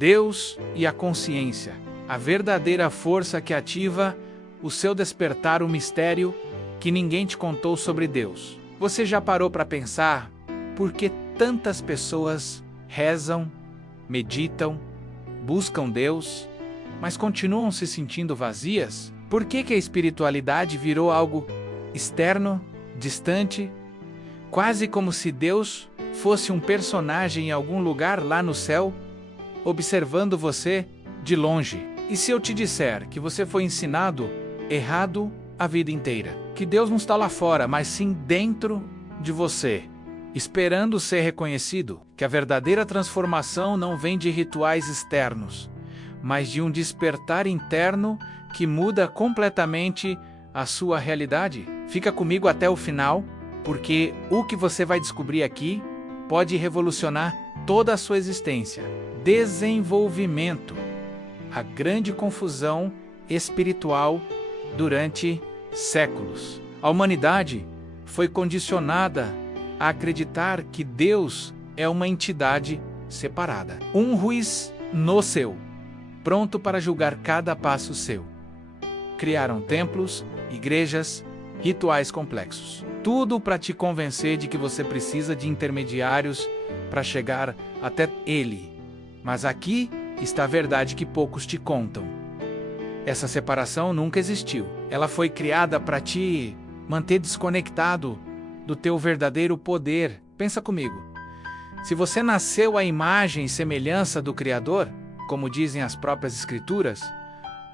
Deus e a consciência, a verdadeira força que ativa o seu despertar, o mistério que ninguém te contou sobre Deus. Você já parou para pensar por que tantas pessoas rezam, meditam, buscam Deus, mas continuam se sentindo vazias? Por que a espiritualidade virou algo externo, distante, quase como se Deus fosse um personagem em algum lugar lá no céu, observando você de longe? E se eu te disser que você foi ensinado errado a vida inteira? Que Deus não está lá fora, mas sim dentro de você, esperando ser reconhecido? Que a verdadeira transformação não vem de rituais externos, mas de um despertar interno que muda completamente a sua realidade? Fica comigo até o final, porque o que você vai descobrir aqui pode revolucionar toda a sua existência. Desenvolvimento. A grande confusão espiritual durante séculos. A humanidade foi condicionada a acreditar que Deus é uma entidade separada, um juiz no céu, pronto para julgar cada passo seu. Criaram templos, igrejas, rituais complexos. Tudo para te convencer de que você precisa de intermediários para chegar até Ele. Mas aqui está a verdade que poucos te contam. Essa separação nunca existiu. Ela foi criada para te manter desconectado do teu verdadeiro poder. Pensa comigo. Se você nasceu à imagem e semelhança do Criador, como dizem as próprias Escrituras,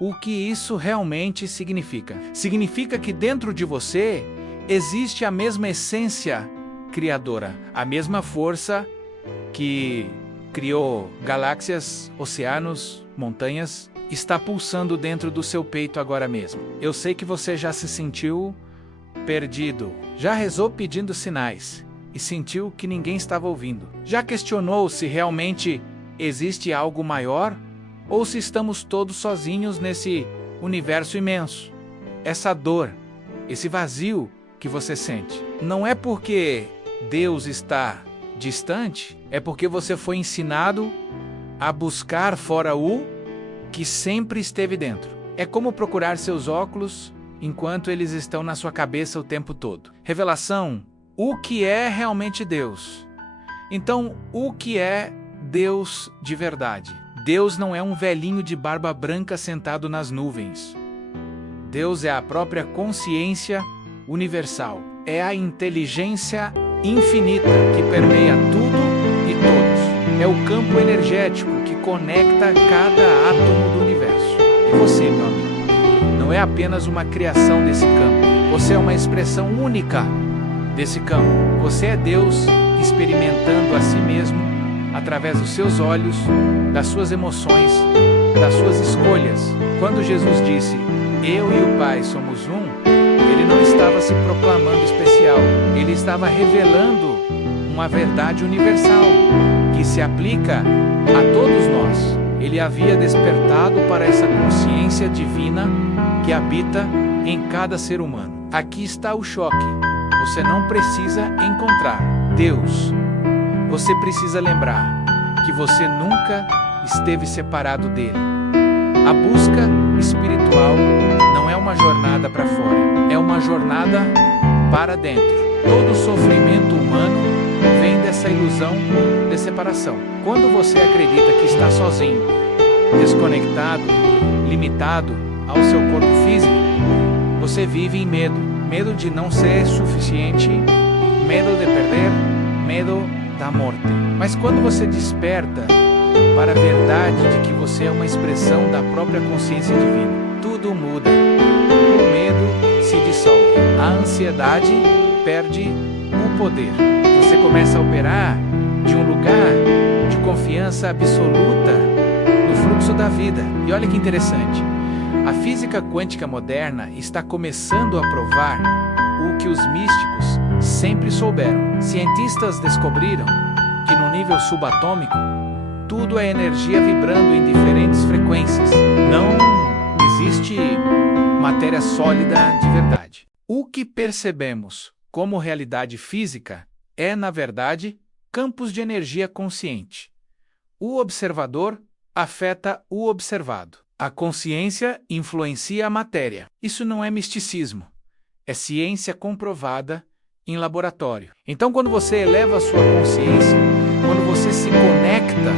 o que isso realmente significa? Significa que dentro de você existe a mesma essência criadora, a mesma força que criou galáxias, oceanos, montanhas, está pulsando dentro do seu peito agora mesmo. Eu sei que você já se sentiu perdido, já rezou pedindo sinais e sentiu que ninguém estava ouvindo. Já questionou se realmente existe algo maior ou se estamos todos sozinhos nesse universo imenso. Essa dor, esse vazio que você sente, não é porque Deus está distante, é porque você foi ensinado a buscar fora o que sempre esteve dentro. É como procurar seus óculos enquanto eles estão na sua cabeça o tempo todo. Revelação: o que é realmente Deus? Então, o que é Deus de verdade? Deus não é um velhinho de barba branca sentado nas nuvens. Deus é a própria consciência universal. É a inteligência infinita que permeia tudo e todos. É o campo energético que conecta cada átomo do universo. E você, meu amigo, não é apenas uma criação desse campo. Você é uma expressão única desse campo. Você é Deus experimentando a si mesmo através dos seus olhos, das suas emoções, das suas escolhas. Quando Jesus disse, eu e o Pai somos um, ele não estava se proclamando especial, ele estava revelando uma verdade universal, que se aplica a todos nós. Ele havia despertado para essa consciência divina que habita em cada ser humano. Aqui está o choque. Você não precisa encontrar Deus. Você precisa lembrar que você nunca esteve separado dele. A busca espiritual não é uma jornada para fora, é uma jornada para dentro. Todo sofrimento humano vem dessa ilusão de separação. Quando você acredita que está sozinho, desconectado, limitado ao seu corpo físico, você vive em medo. Medo de não ser suficiente, medo de perder, medo da morte. Mas quando você desperta para a verdade de que você é uma expressão da própria consciência divina, tudo muda. O medo se dissolve. A ansiedade perde o poder. Você começa a operar de um lugar de confiança absoluta no fluxo da vida. E olha que interessante. A física quântica moderna está começando a provar o que os místicos sempre souberam. Cientistas descobriram que no nível subatômico, tudo é energia vibrando em diferentes frequências. Não existe matéria sólida de verdade. O que percebemos como realidade física é, na verdade, campos de energia consciente. O observador afeta o observado. A consciência influencia a matéria. Isso não é misticismo. É ciência comprovada em laboratório. Então, quando você eleva a sua consciência, quando você se conecta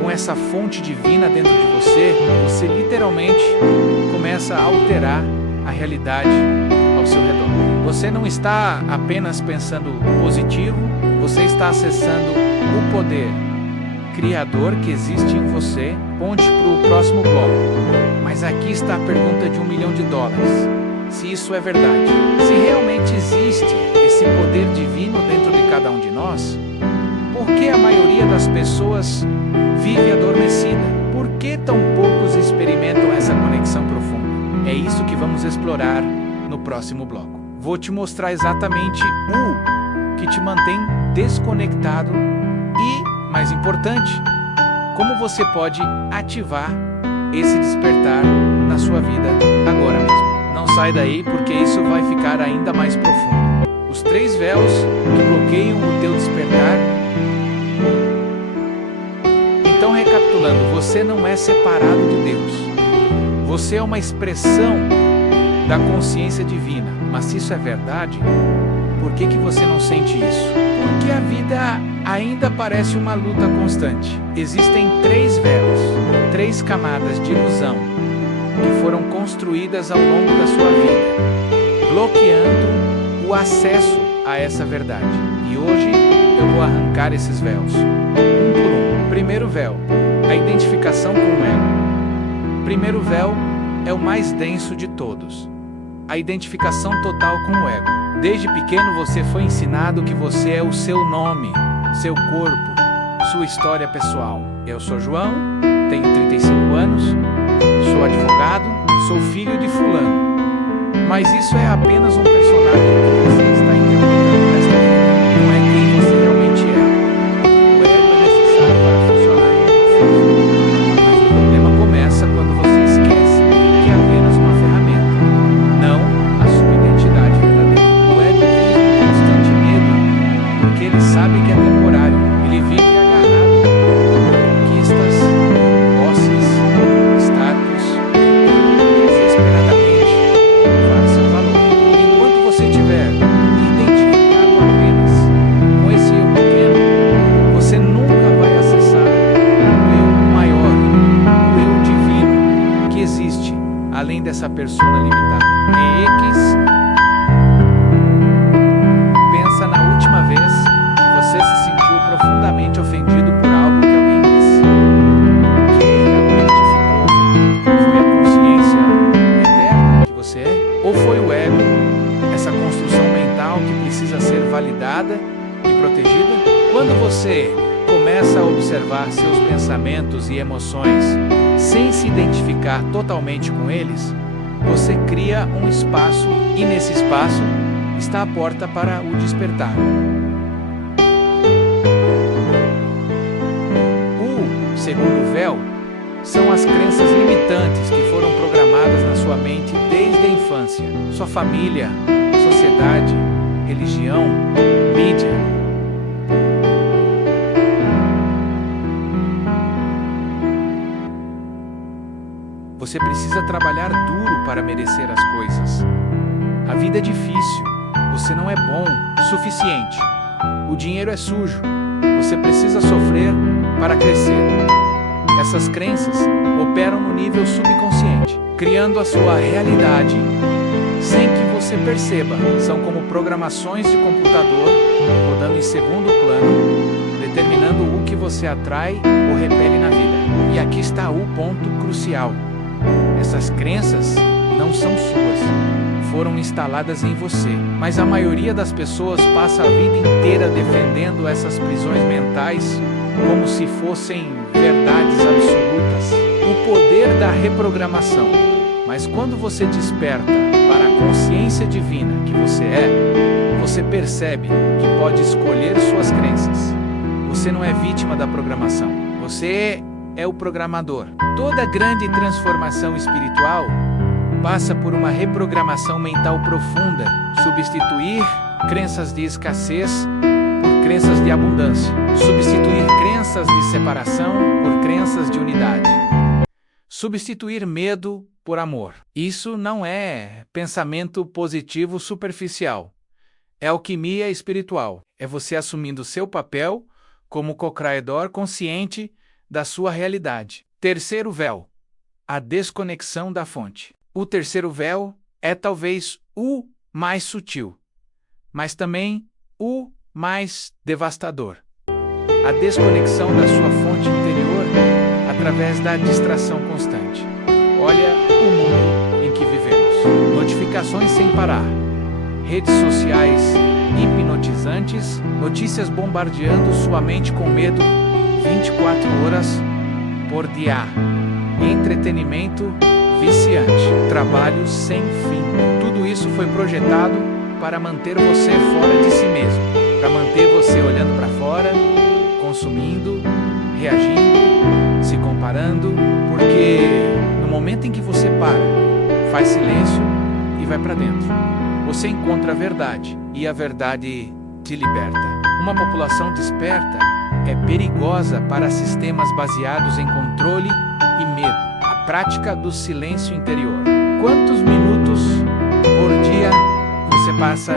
com essa fonte divina dentro de você, você literalmente começa a alterar a realidade ao seu redor. Você não está apenas pensando positivo, você está acessando o poder criador que existe em você. Ponte para o próximo bloco. Mas aqui está a pergunta de $1 milhão. Se isso é verdade, se realmente existe esse poder divino dentro de cada um de nós, por que a maioria das pessoas vive adormecida? Por que tão poucos experimentam essa conexão profunda? É isso que vamos explorar no próximo bloco. Vou te mostrar exatamente o que te mantém desconectado e, mais importante, como você pode ativar esse despertar na sua vida agora mesmo. Não sai daí, porque isso vai ficar ainda mais profundo. Os 3 véus que bloqueiam o teu despertar. Então, recapitulando, você não é separado de Deus. Você é uma expressão da consciência divina. Mas se isso é verdade, por que você não sente isso? Porque a vida ainda parece uma luta constante. Existem 3 véus, 3 camadas de ilusão que foram construídas ao longo da sua vida, bloqueando o acesso a essa verdade. E hoje eu vou arrancar esses véus, um por um. Primeiro véu, a identificação com o ego. Primeiro véu é o mais denso de todos. A identificação total com o ego. Desde pequeno você foi ensinado que você é o seu nome, seu corpo, sua história pessoal. Eu sou João, tenho 35 anos, sou advogado, sou filho de fulano. Mas isso é apenas um personagem que você está interpretando nesta vida. Não é quem você realmente é. O ego é necessário para funcionar em você. Mas o problema começa quando você esquece que é apenas uma ferramenta, não a sua identidade verdadeira. O ego vive em constante medo, porque ele sabe que é temporário. Ele vive agarrado a conquistas, posses, status, desesperadamente para seu valor. Enquanto você estiver identificado apenas com esse eu pequeno, você nunca vai acessar o eu maior, o eu divino que existe além dessa persona limitada. Pensa na última vez que você se sentiu profundamente ofendido por algo que alguém disse. O que realmente ficou ofendido? Foi a consciência eterna que você é? Ou foi o ego, essa construção mental que precisa ser validada e protegida? Quando você começa a observar seus pensamentos e emoções sem se identificar totalmente com eles, você cria um espaço, e nesse espaço está a porta para o despertar. O segundo véu são as crenças limitantes que foram programadas na sua mente desde a infância. Sua família, sociedade, religião, mídia. Você precisa trabalhar duro para merecer as coisas. A vida é difícil. Você não é bom o suficiente. O dinheiro é sujo. Você precisa sofrer para crescer. Essas crenças operam no nível subconsciente, criando a sua realidade sem que você perceba. São como programações de computador rodando em segundo plano, determinando o que você atrai ou repele na vida. E aqui está o ponto crucial. Essas crenças não são suas, foram instaladas em você. Mas a maioria das pessoas passa a vida inteira defendendo essas prisões mentais como se fossem verdades absolutas. O poder da reprogramação. Mas quando você desperta para a consciência divina que você é, você percebe que pode escolher suas crenças. Você não é vítima da programação. Você é o programador. Toda grande transformação espiritual passa por uma reprogramação mental profunda, substituir crenças de escassez por crenças de abundância, substituir crenças crenças de separação por crenças de unidade. Substituir medo por amor. Isso não é pensamento positivo superficial. É alquimia espiritual. É você assumindo seu papel como co-criador consciente da sua realidade. Terceiro véu. A desconexão da fonte. O terceiro véu é talvez o mais sutil, mas também o mais devastador. A desconexão da sua fonte interior através da distração constante. Olha o mundo em que vivemos. Notificações sem parar. Redes sociais hipnotizantes, notícias bombardeando sua mente com medo 24 horas por dia. Entretenimento viciante, trabalho sem fim. Tudo isso foi projetado para manter você fora de si mesmo, para manter você olhando para fora, consumindo, reagindo, se comparando, porque no momento em que você para, faz silêncio e vai para dentro, você encontra a verdade e a verdade te liberta. Uma população desperta é perigosa para sistemas baseados em controle e medo. A prática do silêncio interior. Quantos minutos por dia você passa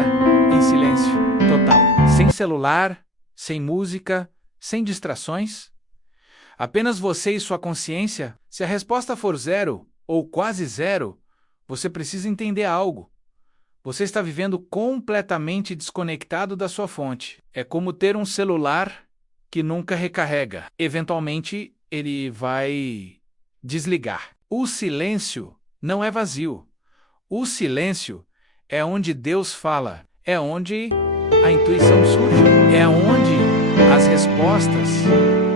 em silêncio total? Sem celular, sem música, sem distrações? Apenas você e sua consciência? Se a resposta for zero, ou quase zero, você precisa entender algo. Você está vivendo completamente desconectado da sua fonte. É como ter um celular que nunca recarrega. Eventualmente, ele vai desligar. O silêncio não é vazio. O silêncio é onde Deus fala. É onde a intuição surge. É onde as respostas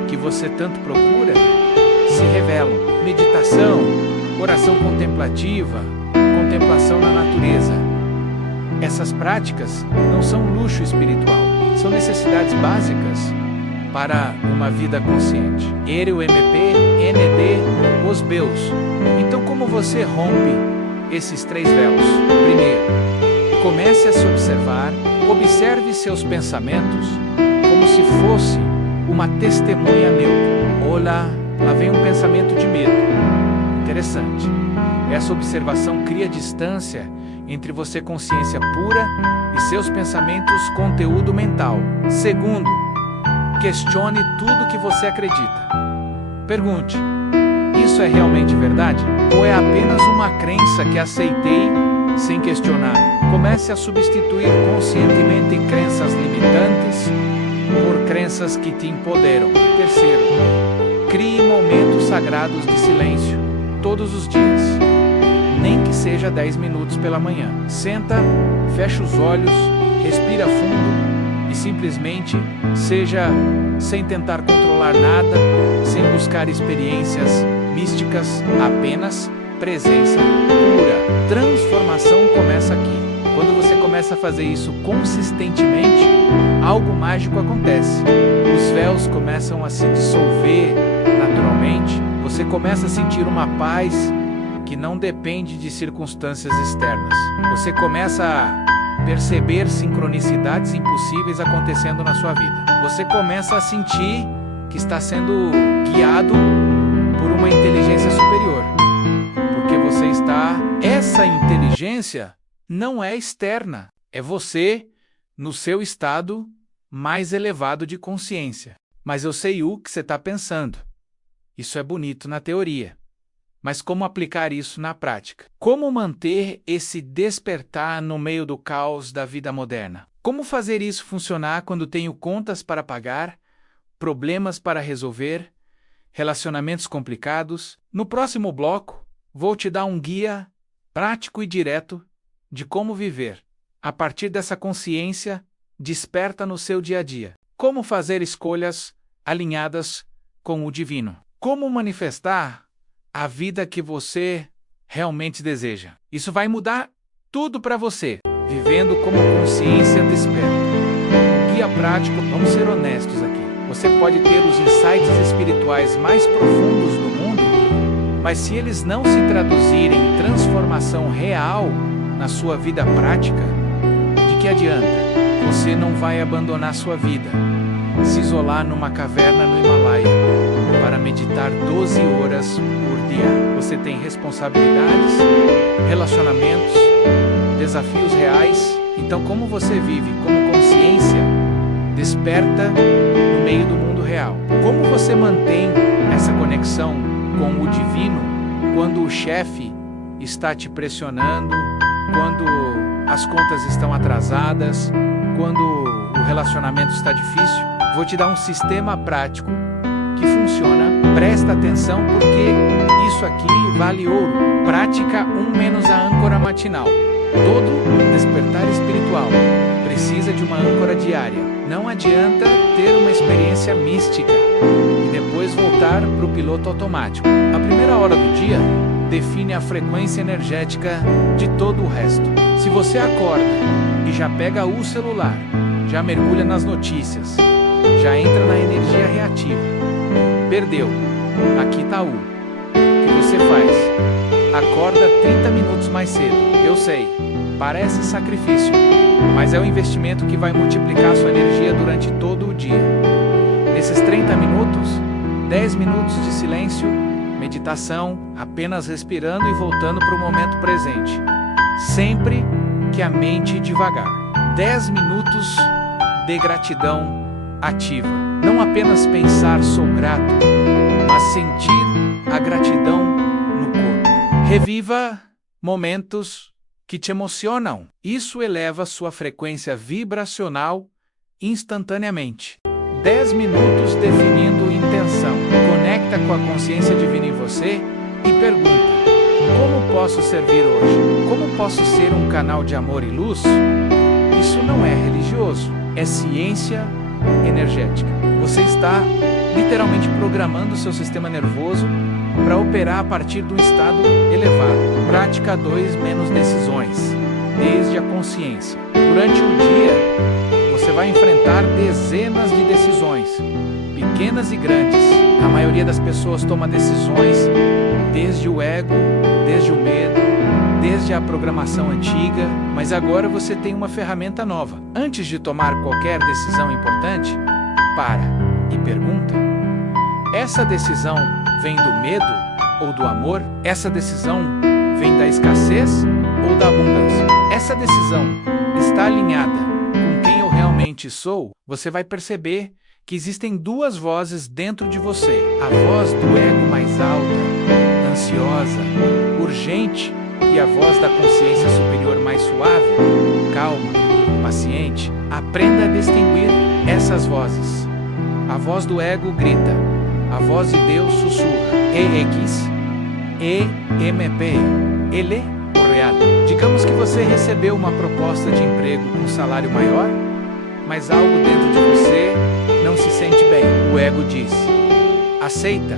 que você tanto procura se revelam. Meditação, oração contemplativa, contemplação na natureza. Essas práticas não são luxo espiritual, são necessidades básicas para uma vida consciente. Ereu MP, ND, os Beus. Então como você rompe esses três véus? Primeiro, comece a se observar, observe seus pensamentos como se fosse uma testemunha neutra. Olá, lá vem um pensamento de medo. Interessante. Essa observação cria distância entre você, consciência pura, e seus pensamentos, conteúdo mental. Segundo, questione tudo que você acredita. Pergunte: isso é realmente verdade? Ou é apenas uma crença que aceitei sem questionar? Comece a substituir conscientemente crenças limitantes por crenças que te empoderam. Terceiro, crie momentos sagrados de silêncio todos os dias. Nem que seja 10 minutos pela manhã. Senta, fecha os olhos, respira fundo e simplesmente seja sem tentar controlar nada, sem buscar experiências místicas, apenas presença pura. Transformação começa aqui. Quando você começa a fazer isso consistentemente, algo mágico acontece. Os véus começam a se dissolver naturalmente. Você começa a sentir uma paz que não depende de circunstâncias externas. Você começa a perceber sincronicidades impossíveis acontecendo na sua vida. Você começa a sentir que está sendo guiado por uma inteligência superior. Porque você está... Essa inteligência não é externa. É você no seu estado mais elevado de consciência. Mas eu sei o que você está pensando. Isso é bonito na teoria. Mas como aplicar isso na prática? Como manter esse despertar no meio do caos da vida moderna? Como fazer isso funcionar quando tenho contas para pagar, problemas para resolver, relacionamentos complicados? No próximo bloco, vou te dar um guia prático e direto de como viver a partir dessa consciência desperta no seu dia a dia. Como fazer escolhas alinhadas com o divino. Como manifestar a vida que você realmente deseja. Isso vai mudar tudo para você, vivendo como consciência desperta. Um guia prático, vamos ser honestos aqui. Você pode ter os insights espirituais mais profundos do mundo, mas se eles não se traduzirem em transformação real na sua vida prática, de que adianta? Você não vai abandonar sua vida. se isolar numa caverna no Himalaia para meditar 12 horas por dia. Você tem responsabilidades, relacionamentos, desafios reais. Então, como você vive como consciência desperta no meio do mundo real? Como você mantém essa conexão com o divino quando o chefe está te pressionando, quando as contas estão atrasadas, quando o relacionamento está difícil? Vou te dar um sistema prático que funciona. Presta atenção porque isso aqui vale ouro. Prática 1 menos a âncora matinal. Todo despertar espiritual precisa de uma âncora diária. Não adianta ter uma experiência mística e depois voltar para o piloto automático. A primeira hora do dia define a frequência energética de todo o resto. Se você acorda e já pega o celular, já mergulha nas notícias, já entra na energia reativa, perdeu. Aqui está o que você faz. Acorda 30 minutos mais cedo. Eu sei, parece sacrifício, mas é o investimento que vai multiplicar sua energia durante todo o dia. Nesses 30 minutos, 10 minutos de silêncio, meditação, apenas respirando e voltando para o momento presente. Sempre que a mente devagar. 10 minutos de gratidão ativa. Não apenas pensar sou grato, mas sentir a gratidão no corpo. Reviva momentos que te emocionam. Isso eleva sua frequência vibracional instantaneamente. 10 minutos definindo intenção. Conecta com a consciência divina em você e pergunta: como posso servir hoje? Como posso ser um canal de amor e luz? Isso não é religioso, é ciência energética. Você está literalmente programando o seu sistema nervoso para operar a partir de um estado elevado. Prática 2 menos decisões, desde a consciência. Durante o dia, você vai enfrentar dezenas de decisões, pequenas e grandes. A maioria das pessoas toma decisões desde o ego, desde o medo, desde a programação antiga, mas agora você tem uma ferramenta nova. Antes de tomar qualquer decisão importante, para e pergunta: essa decisão vem do medo ou do amor? Essa decisão vem da escassez ou da abundância? Essa decisão está alinhada com quem eu realmente sou? Você vai perceber que existem duas vozes dentro de você. A voz do ego mais alta, ansiosa, urgente, e a voz da consciência superior mais suave, calma, paciente. Aprenda a distinguir essas vozes. A voz do ego grita, a voz de Deus sussurra. EX, EMP, Ele, o real. Digamos que você recebeu uma proposta de emprego com salário maior, mas algo dentro de você não se sente bem. O ego diz: aceita,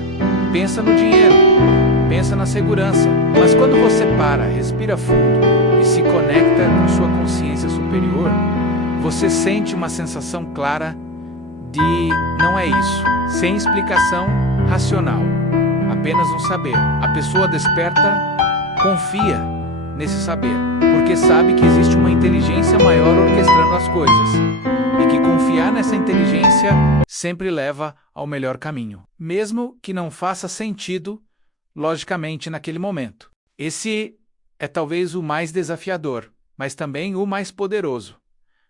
pensa no dinheiro, pensa na segurança. Mas quando você para, respira fundo e se conecta com sua consciência superior, você sente uma sensação clara de não é isso, sem explicação racional, apenas um saber. A pessoa desperta, confia nesse saber, porque sabe que existe uma inteligência maior orquestrando as coisas, e que confiar nessa inteligência sempre leva ao melhor caminho, mesmo que não faça sentido logicamente naquele momento. Esse é talvez o mais desafiador, mas também o mais poderoso: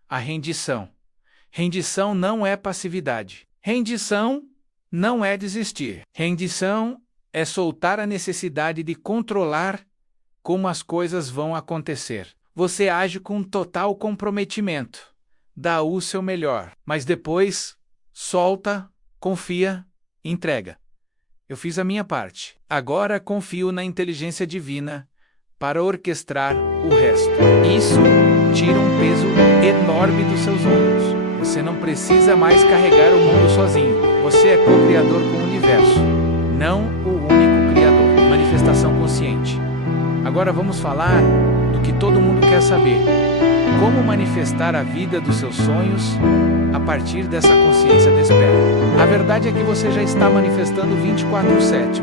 a rendição. Rendição não é passividade. Rendição não é desistir. Rendição é soltar a necessidade de controlar como as coisas vão acontecer. Você age com total comprometimento, dá o seu melhor, mas depois solta, confia, entrega. Eu fiz a minha parte. Agora confio na inteligência divina para orquestrar o resto. Isso tira um peso enorme dos seus ombros. Você não precisa mais carregar o mundo sozinho. Você é co-criador com o universo, não o único criador. Manifestação consciente. Agora vamos falar do que todo mundo quer saber: como manifestar a vida dos seus sonhos a partir dessa consciência desperta. A verdade é que você já está manifestando 24/7.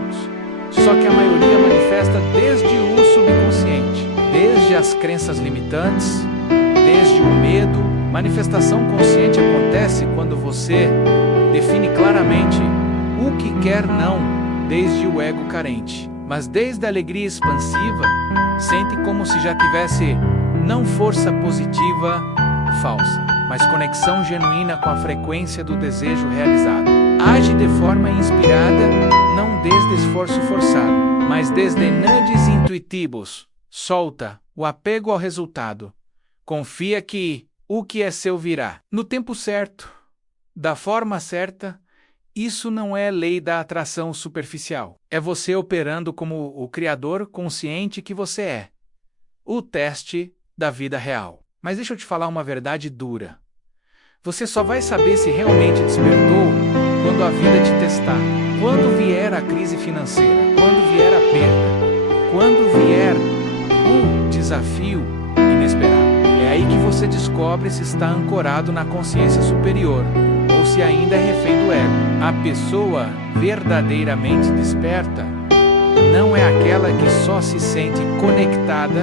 Só que a maioria manifesta desde o subconsciente, desde as crenças limitantes, desde o medo, Manifestação consciente acontece quando você define claramente o que quer não desde o ego carente, mas desde a alegria expansiva, sente como se já tivesse não força positiva falsa, mas conexão genuína com a frequência do desejo realizado. Age de forma inspirada, não desde esforço forçado, mas desde nudges intuitivos. Solta o apego ao resultado. Confia que o que é seu virá no tempo certo, da forma certa. Isso não é lei da atração superficial. É você operando como o criador consciente que você é. O teste da vida real. Mas deixa eu te falar uma verdade dura. Você só vai saber se realmente despertou quando a vida te testar. Quando vier a crise financeira, quando vier a perda, quando vier o desafio inesperado. É aí que você descobre se está ancorado na consciência superior ou se ainda é refém do ego. A pessoa verdadeiramente desperta não é aquela que só se sente conectada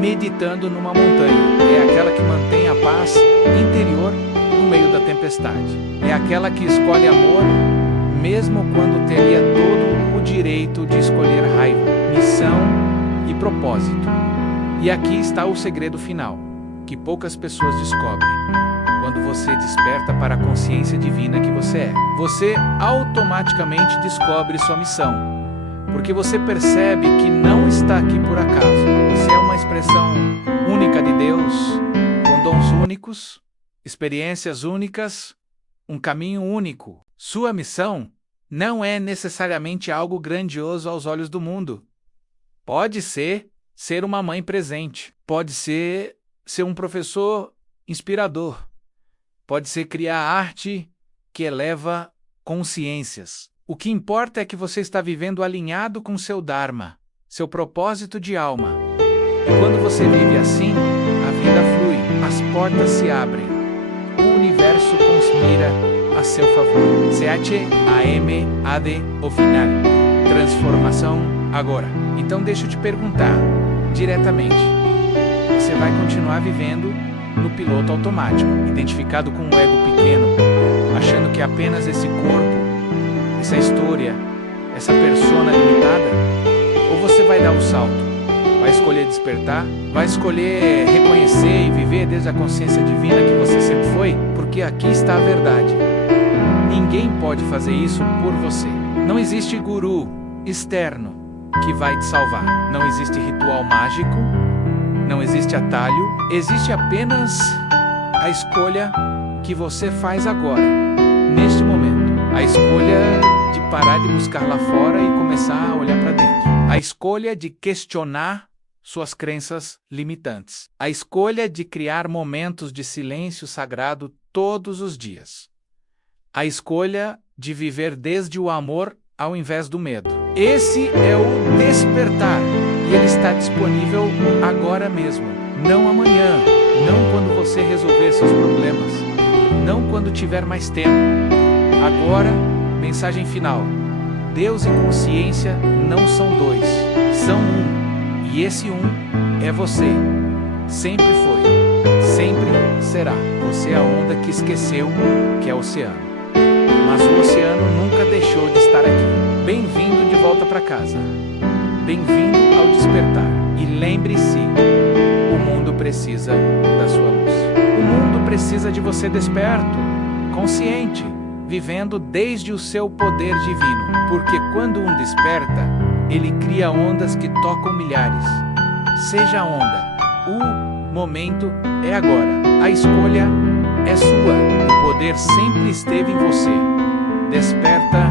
meditando numa montanha. É aquela que mantém a paz interior no meio da tempestade. É aquela que escolhe amor mesmo quando teria todo o direito de escolher raiva, missão e propósito. E aqui está o segredo final, que poucas pessoas descobrem. Quando você desperta para a consciência divina que você é, você automaticamente descobre sua missão, porque você percebe que não está aqui por acaso. Você é uma expressão única de Deus, com dons únicos, experiências únicas, um caminho único. Sua missão não é necessariamente algo grandioso aos olhos do mundo. Pode ser uma mãe presente, pode ser um professor inspirador, pode ser criar arte que eleva consciências. O que importa é que você está vivendo alinhado com seu Dharma, seu propósito de alma. E quando você vive assim, a vida flui, as portas se abrem, o universo conspira a seu favor. CHAMAD, o final. Transformação agora. Então deixa eu te perguntar diretamente. Você vai continuar vivendo no piloto automático, identificado com um ego pequeno, achando que apenas esse corpo, essa história, essa persona limitada? Ou você vai dar o salto? Vai escolher despertar? Vai escolher reconhecer e viver desde a consciência divina que você sempre foi? Porque aqui está a verdade. Ninguém pode fazer isso por você. Não existe guru externo que vai te salvar. Não existe ritual mágico. Não existe atalho. Existe apenas a escolha que você faz agora, neste momento. A escolha de parar de buscar lá fora e começar a olhar para dentro. A escolha de questionar suas crenças limitantes. A escolha de criar momentos de silêncio sagrado todos os dias. A escolha de viver desde o amor ao invés do medo. Esse é o despertar e ele está disponível agora mesmo. Não amanhã, não quando você resolver seus problemas, não quando tiver mais tempo. Agora, mensagem final. Deus e consciência não são dois, são um. E esse um é você. Sempre foi, sempre será. Você é a onda que esqueceu que é o oceano. Mas o oceano nunca deixou de estar aqui. Bem-vindo de volta para casa. Bem-vindo ao despertar. E lembre-se, o mundo precisa da sua luz. O mundo precisa de você desperto, consciente, vivendo desde o seu poder divino. Porque quando um desperta, ele cria ondas que tocam milhares. Seja a onda. O momento é agora. A escolha é sua. O poder sempre esteve em você. Desperta